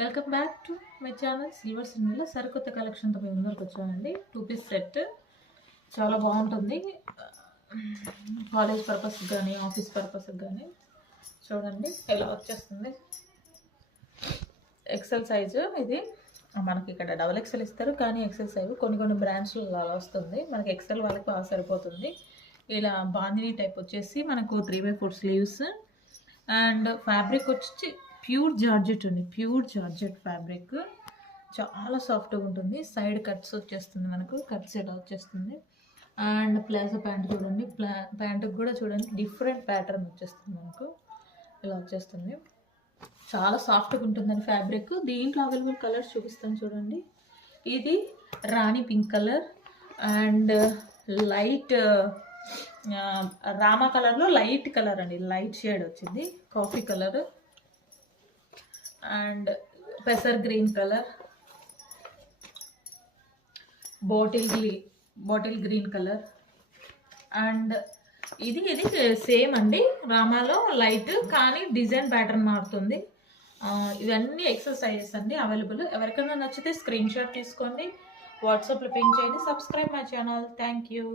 Welcome back to my channel silver సినిమాలో సరికొత్త కలెక్షన్తో మేము ముందరకు వచ్చానండి. 2 పీస్ సెట్ చాలా బాగుంటుంది. కాలేజ్ పర్పస్కి కానీ ఆఫీస్ పర్పస్కి కానీ చూడండి ఇలా వచ్చేస్తుంది. ఎక్సెల్ సైజు ఇది. మనకి ఇక్కడ డబుల్ ఎక్సెల్ ఇస్తారు కానీ ఎక్సెల్ సైజు కొన్ని బ్రాండ్స్లో అలా వస్తుంది. మనకి ఎక్సెల్ వాళ్ళకి బాగా సరిపోతుంది. ఇలా బాందినీ టైప్ వచ్చేసి మనకు 3/4 స్లీవ్స్ అండ్ ఫ్యాబ్రిక్ వచ్చి ప్యూర్ జార్జెట్ అండి. ప్యూర్ జార్జెట్ ఫ్యాబ్రిక్ చాలా సాఫ్ట్గా ఉంటుంది. సైడ్ కట్స్ వచ్చేస్తుంది, మనకు కట్స్ ఇలా వచ్చేస్తుంది. అండ్ ప్లాజో ప్యాంట్ చూడండి, ప్యాంటుకి కూడా చూడండి డిఫరెంట్ ప్యాటర్న్ వచ్చేస్తుంది, మనకు ఇలా వచ్చేస్తుంది. చాలా సాఫ్ట్గా ఉంటుందండి ఫ్యాబ్రిక్. దీంట్లో అవైలబుల్ కలర్స్ చూపిస్తాను చూడండి. ఇది రాణి పింక్ కలర్ అండ్ లైట్ రామా కలర్లో లైట్ కలర్ అండి, లైట్ షేడ్ వచ్చింది. కాఫీ కలర్ అండ్ పెసర్ green colour, bottle green colour and ఇది సేమ్ అండి. రామాలో లైట్ కానీ డిజైన్ ప్యాటర్న్ మారుతుంది. ఇవన్నీ ఎక్సెల్ సైజెస్ అండి అవైలబుల్. ఎవరికైనా నచ్చితే స్క్రీన్ షాట్ తీసుకోండి, వాట్సాప్లో పింక్ చేయండి. Subscribe my channel. Thank you.